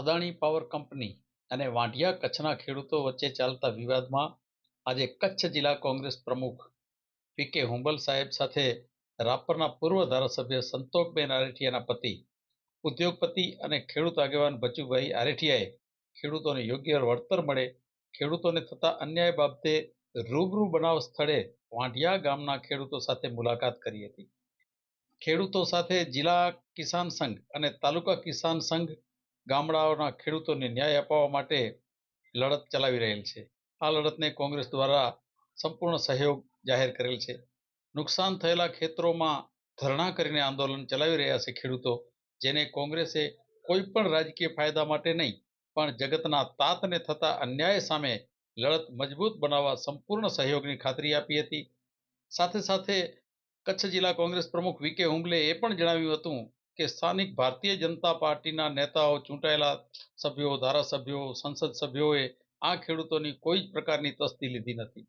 Adani power company અને વાંઢિયા કચ્છના ખેડૂતો વચ્ચે ચાલતા વિવાદમાં આજે કચ્છ જિલ્લા કોંગ્રેસ પ્રમુખ પી.કે. હુંબલ સાહેબ સાથે રાપરના પૂર્વ ધારાસભ્ય સંતોકબેન આરેઠિયાના પતિ, ઉદ્યોગપતિ અને ખેડૂત આગેવાન બચુભાઈ આરેઠિયાએ ખેડૂતોને યોગ્ય વળતર મળે, ખેડૂતોને થતા અન્યાય બાબતે રૂબરૂ બનાવ સ્થળે વાંઢિયા ગામના ખેડૂતો સાથે મુલાકાત કરી હતી. ખેડૂતો સાથે જિલ્લા કિસાન સંઘ અને તાલુકા કિસાન સંઘ ગામડાઓના ખેડૂતોને ન્યાય અપાવવા માટે લડત ચલાવી રહેલ છે. આ લડતને કોંગ્રેસ દ્વારા સંપૂર્ણ સહયોગ જાહેર કરેલ છે. નુકસાન થયેલા ખેતરોમાં ધરણા કરીને આંદોલન ચલાવી રહ્યા છે ખેડૂતો, જેને કોંગ્રેસે કોઈ પણ રાજકીય ફાયદા માટે નહીં પણ જગતના તાતને થતા અન્યાય સામે લડત મજબૂત બનાવવા સંપૂર્ણ સહયોગની ખાતરી આપી હતી. સાથે સાથે કચ્છ જિલ્લા કોંગ્રેસ પ્રમુખ વી.કે. હુંબલે એ પણ જણાવ્યું હતું કે સ્થાનિક ભારતીય જનતા પાર્ટીના નેતાઓ, ચૂંટાયેલા સભ્યો, ધારાસભ્યો, સંસદ સભ્યોએ આ ખેડૂતોની કોઈ જ પ્રકારની તસ્દી લીધી નથી.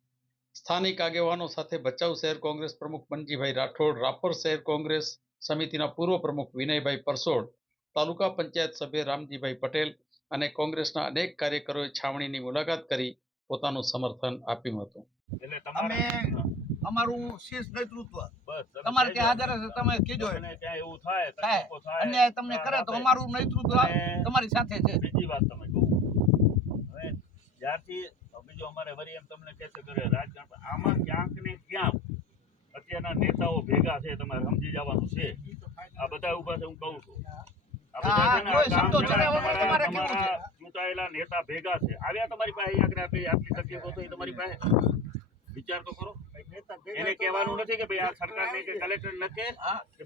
સ્થાનિક આગેવાનો સાથે ભચાઉ શહેર કોંગ્રેસ પ્રમુખ મનજીભાઈ રાઠોડ, રાપર શહેર કોંગ્રેસ સમિતિના પૂર્વ પ્રમુખ વિનયભાઈ પરસોડ, તાલુકા પંચાયત સભ્ય રામજીભાઈ પટેલ અને કોંગ્રેસના અનેક કાર્યકરોએ છાવણીની મુલાકાત કરી પોતાનું સમર્થન આપ્યું હતું. અમે અમારું શીર્ષ નેતૃત્વ તમારે ત્યાં આધારે તમે કીધો એવું થાય અન્યાય તમને કરે તો અમારું નેતૃત્વ તમારી સાથે છે. બીજી વાત તમે કહો, હવે જ્યારથી બીજો અમારે વરી એમ તમને કહે છે કે રાજકારણ આમાં ક્યાંક ને ક્યાંક અત્યારના નેતાઓ ભેગા છે, તમારે સમજી જવાનું છે. આ બધા ઉભા છે, હું કહું છું ચૂંટાયેલા નેતા ભેગા છે, આવ્યા તમારી પાસે આટલી તકલીફો તો તમારી પાસે વિચાર તો કરો. એને કહેવાનું નથી કે ભાઈ આ સરકારને કે કલેક્ટર ન કે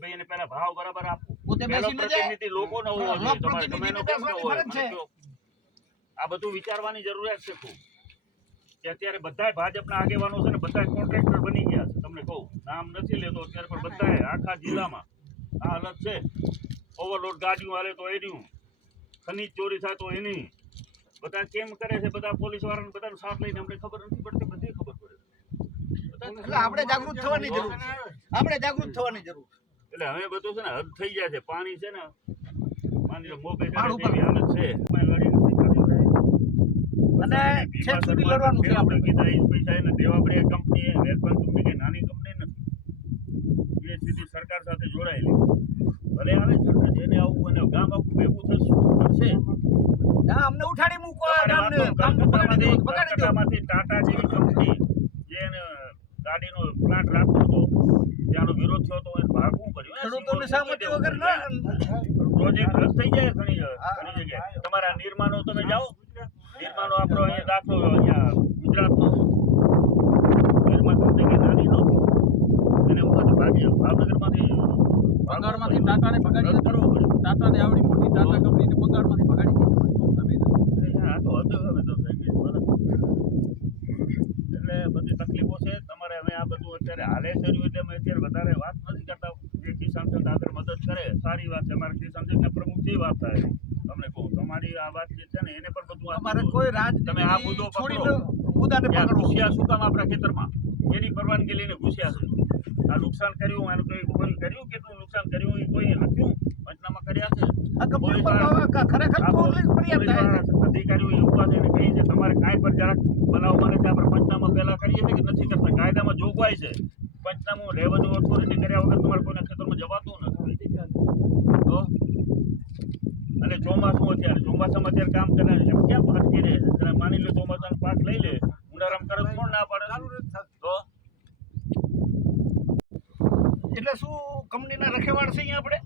ભાઈ એને પહેલા ભાવ બરાબર આપો. પ્રતિનિધિ લોકો નો હોવો જોઈએ, તમારે ગમેનો કેમ ન હોય. આ બધું વિચારવાની જરૂરિયાત છે ખૂબ કે અત્યારે બધા ભાજપના આગેવાનો છે ને બધા કોન્ટ્રાક્ટર બની ગયા છે. તમને કહું, નામ નથી લેતો અત્યારે, પણ બધા આખા જિલ્લામાં આ હાલત છે. ઓવરલોડ ગાડીઓ હાલે તો એની, ખનીજ ચોરી થાય તો એની, બધા કેમ કરે છે, બધા પોલીસ વાળાને બધાનો સાથ લઈને અમને ખબર નથી પડતી, બધી ખબર પડે. આપણે જાગૃત થવાની જરૂર છે, આપણે જાગૃત થવાની જરૂર. એટલે હવે બધું છે ને હદ થઈ જાય છે. પાણી છે ને, માની લો મોબાઈલ હાલત છે, અને છેક સુધી લડવાનું છે. આપણે કીધા એ પૈસા એને દેવા પડે. કંપની વેપાર કંપની કે નાની કંપની નથી, એ સીધી સરકાર સાથે જોડાયેલી. ભલે આવે છે જેને આવું અને ગામ આખું ભેગું થશે, અમને ઉઠાડી મૂકો. ટાટામાંથી ટાટા જેવી કંપની જે ગાડીનો પ્લાન્ટ રાખતો હતો, ત્યાંનો વિરોધ થયો તો ભાગવું પડ્યું. ખેડૂતોની સહમતિ વગર પ્રોજેક્ટ રદ થઈ જાય ઘણી જગ્યાએ. તમારા નિર્માણો તમે જાઓ, નિર્માણો આપણો અહીંયા દાખલો અહીંયા ગુજરાતનો નિર્માણ કંપની નાની નહોતી, એને હું ભાગ્ય ભાવનગરમાંથી બંગાળમાંથી ટાટાને ભગાડી કરવો પડે. ટાટાને આવડી મોટી ટાટા કંપનીને બંગાળમાંથી ભગાડી દીધી. એટલે બધી તકલીફો છે. તમારે હવે આ બધું અત્યારે હાલે કર્યું એટલે અમે અત્યારે વધારે વાત નથી કરતા. જે કિસાન સંઘ આગળ મદદ કરે સારી વાત છે. અમારા કિસાન સંઘના પ્રમુખથી વાત થાય. તમને કહું, તમારી આ વાત જે છે ને એને પણ બધું અમારે કોઈ રાજ તમે આ મુદ્દો પકડો. ઘૂસ્યા શું કામ આપણા ખેતરમાં? એની પરવાનગી લઈને ઘૂસ્યા છે. આ નુકસાન કર્યું, એનું કોઈ કર્યું, કેટલું નુકસાન કર્યું એ કોઈ લખ્યું પંચનામા કર્યા છે? અધિકારીઓ એ ઉભા થઈને કહે છે તમારે કાંઈ પણ જરાક બનાવ બને છે, આપણે પંચનામા પહેલા કરીએ છીએ કે નથી કરતા? કાયદામાં જોગવાઈ છે, પંચનામું રેવન્યુ ઓથોરિટી કર્યા વગર તમારે કોઈના ખેતરમાં જવાતું નથી. તો અને ચોમાસું ચોમાસામાં અત્યારે કામ કરે એમ ક્યાં અટકી રહે છે? માની લે ચોમાસાનો પાક લઈ લે, ઉનાળામાં કરે કોણ ના પાડે? તો એટલે શું કંપનીના રખેવાળ છે અહીંયા? આપણે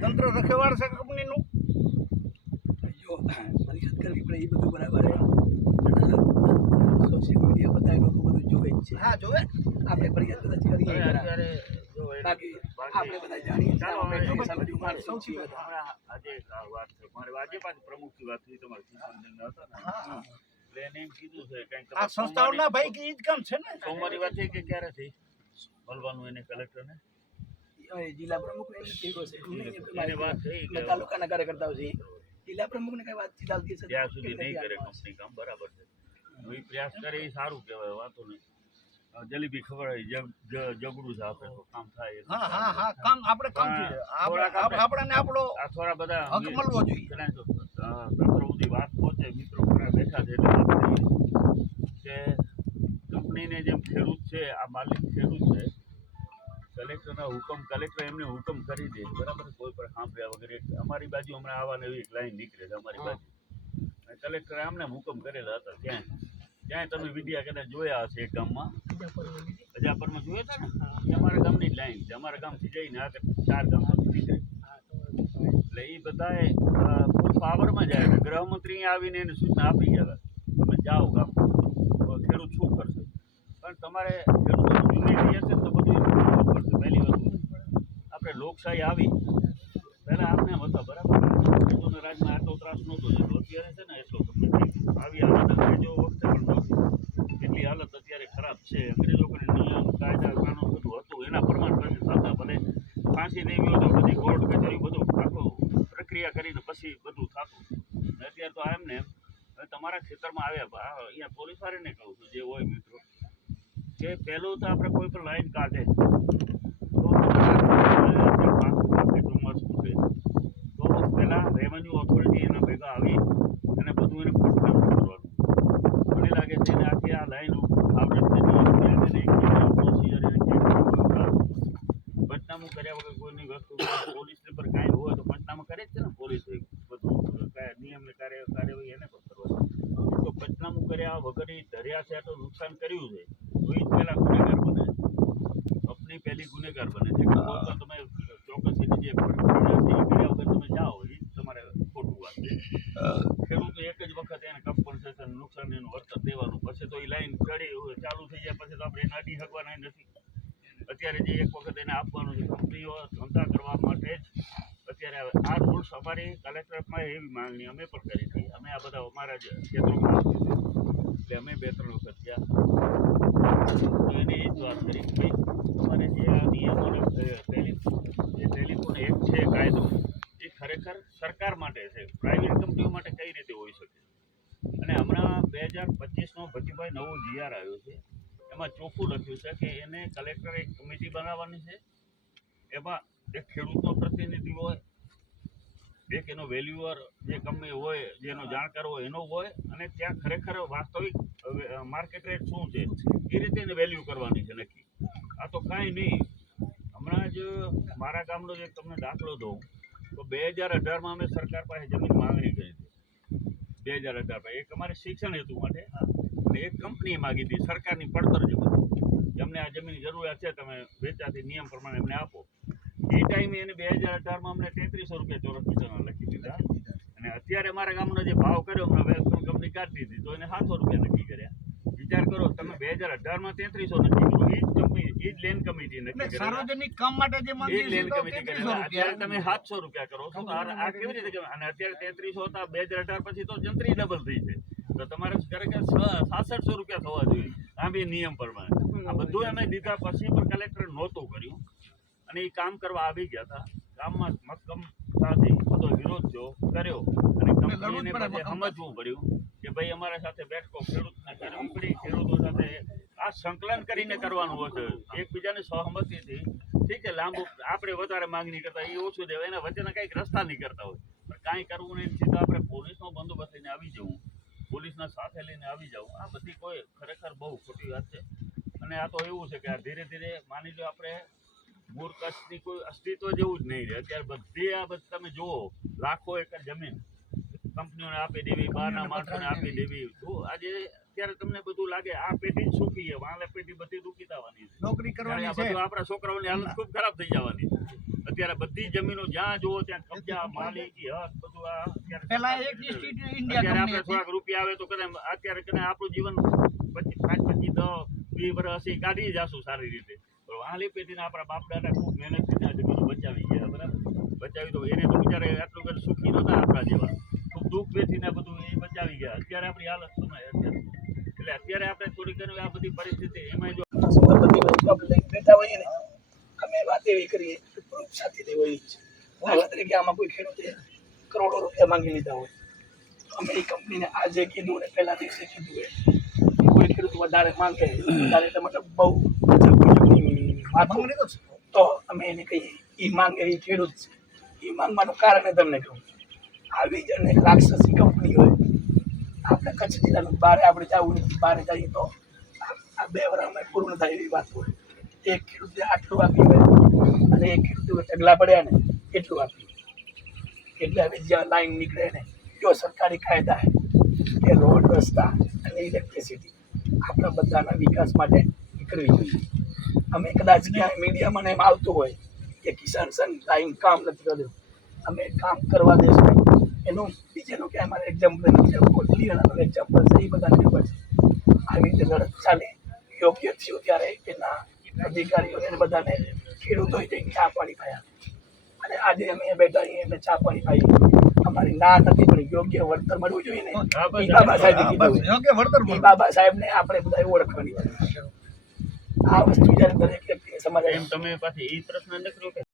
તંત્ર રખેવાળ છે કંપનીનું. પરિષદ કરવી પડે, એ બધું બરાબર. સોશિયલ મીડિયા બધા લોકો બધું જોવે જ છે. હા, જોવે. આપણે પરિષદ બધા કરીએ, બાકી આપણે બધા જાણીએ. સૌથી આજે વાત છે મારે, આજે પાછી પ્રમુખની વાત થઈ. તમારે કિસાન સંઘના હતા ને, એટલે એને એમ કીધું છે કંઈક આ સંસ્થાઓના ભાઈ કે ઈ જ કામ છે ને. સોમવારની વાત થઈ કે ક્યારે થઈ મળવાનું એને કલેક્ટરને? જિલ્લા પ્રમુખ એને વાત થઈ કે તાલુકાના કાર્યકર્તાઓ છે, જિલ્લા પ્રમુખ ને કઈ વાત ચાલતી છે ત્યાં સુધી નહીં કરે કંપની કામ. બરાબર છે, એ પ્રયાસ કરે એ સારું કહેવાય, વાંધો નહીં. જલેબી ખવડાવી જગડું છે આપણે તો કામ થાય હા હા હા કામ આપણે કામ છે આપણને આપણો આ થોડા બધા હક મળવો જોઈએ. તંત્ર સુધી વાત પહોંચે મિત્રો ઘણા બેઠા છે એટલે વાત કરીએ કે કંપનીને જેમ ખેડૂત છે આ માલિક ખેડૂત છે કલેક્ટરના હુકમ કલેક્ટર એમને હુકમ કરી દે બરાબર કોઈ પણ સાંભળ્યા વગર અમારી બાજુ હમણાં આવવાને એવી એક લાઈન નીકળે છે અમારી બાજુ કલેક્ટરે આમને હુકમ કરેલા હતા ત્યાં તમે વિડીયા કદાચ જોયા હશે એક ગામમાં પ્રજાપરમાં જોયા હતા ને એ અમારા ગામની જ લાઈન છે અમારા ગામથી જઈને આગળ 4 ગામ નીકળે એટલે એ બધાએ ફૂલ પાવરમાં જાય છે ગૃહમંત્રી આવીને એને સૂચના આપી ગયા હતા તમે જાઓ ગામ ખેડૂત શું કરશે પણ તમારે ખેડૂતોની યુનિટી હશે ને તો બધું પડશે પહેલી વસ્તુ આપણે લોકશાહી આવી પહેલાં આપણે એમ હતા બરાબર ખેડૂતોના રાજમાં આટલો ત્રાસ નહોતો જતો અત્યારે છે ને એટલો તમને આવી હાલત અંગ્રેજો વખતે પણ નહોતી એટલી હાલત અત્યારે ખરાબ છે અંગ્રેજો પણ નિયમ કાયદા કાનૂન બધું હતું એના પ્રમાણ પછી થતા ભલે ફાંસી દેવી હોય તો બધી કોર્ટ કચેરી બધું આખું પ્રક્રિયા કરીને પછી બધું થતું અત્યારે તો એમને હવે તમારા ખેતરમાં આવ્યા અહીંયા પોલીસવાળાને કહું છું જે હોય મિત્રો કે પહેલું તો આપણે કોઈ પણ લાઈન કાઢે તો ચોમાસ ફૂટે તો પહેલાં રેવન્યુ ઓથોરિટી એના ભેગા આવી અને બધું એને પટકામ કરવાનું મને લાગે છે ને આખી આ લાઈન પંચનામું કર્યા વગર કોઈની વસ્તુ પોલીસની પર કાંઈ હોય તો પંચનામું કરે જ છે ને પોલીસ બધું નિયમને કાર્યવાહી એને પણ કરવાની તો પંચનામું કર્યા વગર એ ધર્યા છે તો નુકસાન કર્યું છે તો એ જ પહેલાં ગુનેગાર બને આપની પહેલી ગુનેગાર બને છે કોઈ પણ તમે ચોક્કસ એની જે કર્યા વગર તમે જાઓ એ જ તમારે ખોટું વાત છે ખેડૂતો એક જ વખત એને કમ્પન્સેશન નુકસાન એનું વળતર દેવાનું પછી તો એ લાઈન ચડી ચાલુ થઈ જાય પછી તો આપણે એને અડી શકવાના નથી અત્યારે જે એક વખત એને આપવાનું છે કંપનીઓ ધંધા કરવા માટે જ અત્યારે આ રૂલ્સ અમારી કલેક્ટરમાં એવી માંગણી અમે પણ કરી હતી અમે આ બધા અમારા જ ક્ષેત્રોમાં આવતી એટલે અમે 2-3 વખત ગયા તો એને એ જ વાત કરી કે ભાઈ તમારે જે આ નિયમોને ટેલિફોન એક્ટ છે કાયદો એ ખરેખર સરકાર માટે છે પ્રાઇવેટ કંપનીઓ માટે કઈ રીતે હોઈ શકે અને હમણાં 2025નો ભટ્ટીભાઈ નવો જીઆર આવ્યો છે એમાં ચોખ્ખું લખ્યું છે કે એને કલેક્ટર એક કમિટી બનાવવાની છે એમાં એક ખેડૂતનો પ્રતિનિધિ હોય એક એનો વેલ્યુઅર જે કંપની હોય જેનો જાણકાર હોય એનો હોય અને ત્યાં ખરેખર વાસ્તવિક માર્કેટ રેટ શું છે એ રીતે એને વેલ્યુ કરવાની છે નક્કી આ તો કાંઈ નહીં હમણાં જ મારા ગામનો જે તમને દાખલો દઉં તો 2018માં અમે સરકાર પાસે જમીન માંગણી કરી હતી 2018 એક અમારે શિક્ષણ હેતુ માટે અને એક કંપનીએ માગી હતી સરકારની પડતર જમીન અમને આ જમીનની જરૂરિયાત છે તમે વેચાતી નિયમ પ્રમાણે એમને આપો એ ટાઈમે એને 2018માં અમને 3300 રૂપિયા ચોરસ મીટરના લખી દીધા અને અત્યારે મારા ગામનો જે ભાવ કર્યો હમણાં વેલકમ કંપની કાઢી દીધી તો એને 700 રૂપિયા નક્કી કર્યા વિચાર કરો તમે 2018માં 3300 નક્કી કરો એ જ કંપની એ જ લેન્ડ કમિટી નક્કી કરે સાર્વજનિક કામ માટે જે માંગી છે લેન્ડ કમિટી કરે અત્યારે તમે 700 રૂપિયા કરો છો તો આ કેવી રીતે અને અત્યારે 3300 હતા 2018 પછી તો જંત્રી ડબલ થઈ છે તો તમારે ખરેખર 6700 રૂપિયા થવા જોઈએ આ બી નિયમ પ્રમાણે આ બધું અમે દીધા પછી પણ કલેક્ટર નહોતું કર્યું અને એ કામ કરવા આવી ગયા હતા કામમાં મક્કમતાથી બધો વિરોધ કર્યો અને કંપનીને પછી સમજવું પડ્યું કે ભાઈ અમારા સાથે બેઠકો ખેડૂતને કરવી પડી ખેડૂતો સાથે આ સંકલન કરીને કરવાનું હોય એકબીજાની સહમતિથી ઠીક છે લાંબુ આપણે વધારે માંગણી કરતા એ ઓછું દેવાય એના વચ્ચેના કંઈક રસ્તા નહીં કરતા હોય પણ કાંઈ કરવું નહીં સીધા આપણે પોલીસનો બંદોબસ્ત લઈને આવી જવું પોલીસના સાથે લઈને આવી જવું આ બધી કોઈ ખરેખર બહુ ખોટી વાત છે અને આ તો એવું છે કે આ ધીરે ધીરે માની લો આપણે મૂળ કચ્છની કોઈ અસ્તિત્વ જેવું જ નહીં રહે અત્યારે બધી આ બધી તમે જુઓ લાખો એકર જમીન કંપનીઓને આપી દેવી બહારના માણસોને આપી દેવી તો આજે અત્યારે તમને બધું લાગે આ પેઢી જ સુખી છે વાલે પેઢી બધી દુઃખી થવાની છે નોકરી કરવાની છે આપણા છોકરાઓની હાલત ખૂબ ખરાબ થઈ જવાની અત્યારે બધી જમીનો જ્યાં જુઓ ત્યાં કબજા માલિકી હક બધું આ પહેલા એક ઈસ્ટ ઇન્ડિયા અત્યારે આપણે થોડાક રૂપિયા આવે તો કદાચ અત્યારે કદાચ આપણું જીવન 25 10 20 વર્ષ કાઢી જશું સારી રીતે વાલી પેઢીને આપણા બાપ દાદા ખૂબ મહેનત કરીને આ જમીનો બચાવી ગયા બરાબર બચાવી તો એને તો બિચારે આટલું બધું સુખી નહોતા આપણા જેવા ખૂબ દુઃખ વેઠીને બધું એ બચાવી ગયા અત્યારે આપણી હાલત સમય અત્યારે એટલે અત્યારે આપણે થોડી ઘણી આ બધી પરિસ્થિતિ એમાં જો બધી વસ્તુ આપણે લઈને બેઠા હોઈએ ને અમે વાત એવી કરીએ પ્રૂફ સાથે દેવો એ છે દાખલા તરીકે આમાં કોઈ ખેડૂતે કરોડો રૂપિયા માંગી લીધા હોય તો અમે એ કંપનીને આજે કીધું ને પહેલા દિવસે કીધું હોય કોઈ કોઈ ખેડૂત વધારે માંગે વધારે એટલે મતલબ બહુ માથું તો અમે એને કહીએ એ માંગે એ ખેડૂત છે એ માંગવાનું કારણ તમને કહું આવી જ અને રાક્ષસી કંપની હોય આપણે કચ્છ જિલ્લાનું બહાર આપણે જવું નથી બહાર જઈએ તો આ 2 વર્ષમાં પૂર્ણ થાય એવી વાત હોય એક ખેડૂતે આટલું આપ્યું હોય અને એક ખેડૂતે ઢગલા પડ્યા ને એટલું આપ્યું એટલે હવે જ્યાં લાઈન નીકળે ને જો સરકારી કાયદા કે રોડ રસ્તા અને ઇલેક્ટ્રિસિટી આપણા બધાના વિકાસ માટે નીકળવી જોઈએ અમે કદાચ ક્યાંય મીડિયામાં એમ આવતું હોય કે કિસાન સંઘ લાઈન કામ નથી કર્યું અમે કામ કરવા દઈશું એનું બીજેનું કે અમારે એક્ઝામ્પલ નથી એક્ઝામ્પલ છે એ બધાને ખબર છે આવી રીતે લડત ચાલે યોગ્ય થયું ત્યારે એના અધિકારીઓને બધાને ખેડૂતોએ જઈને ચા પાણી પાયા અને આજે અમે બેઠા છીએ એટલે ચા પાણી પાઈ અમારી ના નથી પણ યોગ્ય વળતર મળવું જોઈએ ને બાબા સાહેબે કીધું યોગ્ય વળતર એ બાબા સાહેબને આપણે બધા ઓળખવાની આ વસ્તુ જ્યારે દરેક વ્યક્તિને સમાજ એમ તમે પાછી એ પ્રશ્ન નીકળ્યો કે